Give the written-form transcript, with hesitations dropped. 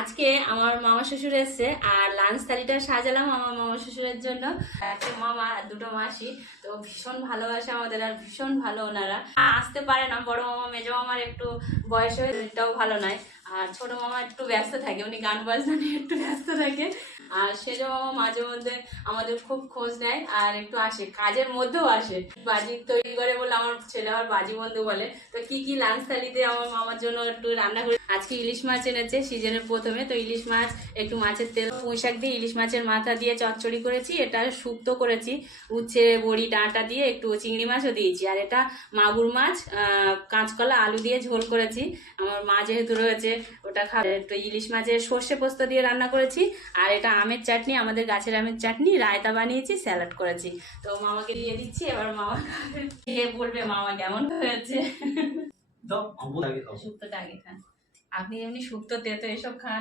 আজকে আমার মামা শ্বশুর এসছে আর লাঞ্চ থালিটা সাজালাম আমার মামা শ্বশুরের জন্য। একটা মামা আর দুটো মাসি, তো ভীষণ ভালোবাসে আমাদের আর ভীষণ ভালো ওনারা। আসতে পারে না, বড় মামা মেজো মামার একটু বয়স হয়েটাও ভালো নয়, আর ছোট মামা একটু ব্যস্ত থাকে, উনি গান বাজনা নিয়ে একটু ব্যস্ত থাকে। আর সেজ মামা মাঝে মধ্যে আমাদের খুব খোঁজ নেয় আর একটু আসে, কাজের মধ্যেও আসে। বাজি তৈরি করে বলে আমার ছেলে আবার বাজি বন্ধু বলে। তো কি কি লাঞ্চ থালিতে আমার মামার জন্য একটু রান্না করে, আজকে ইলিশ মাছ এনেছে সিজনের প্রথমে, তো ইলিশ মাছ একটু মাছের তেল পুঁই শাক দিয়ে ইলিশ মাছের মাথা দিয়ে চচ্চড়ি করেছি, এটা শুক্তো করেছি, উচ্ছে বড়ি ডাঁটা দিয়ে একটু চিংড়ি মাছও দিয়েছি। আর এটা মাগুর মাছ কাঁচকলা আলু দিয়ে ঝোল করেছি, আমার মা যেহেতু রয়েছে ওটা খাবে। তো ইলিশ মাছের সর্ষে পোস্ত দিয়ে রান্না করেছি। আর এটা আমের চাটনি, আমাদের গাছের আমের চাটনি, রায়তা বানিয়েছি, স্যালাড করেছি। তো মামাকে দিয়ে দিচ্ছি, এবার মামা খেয়ে বলবে মামা কেমন হয়েছে। শুক্তোটা আগে খান, আপনি এমনি শুক্তো তেতো এসব খান।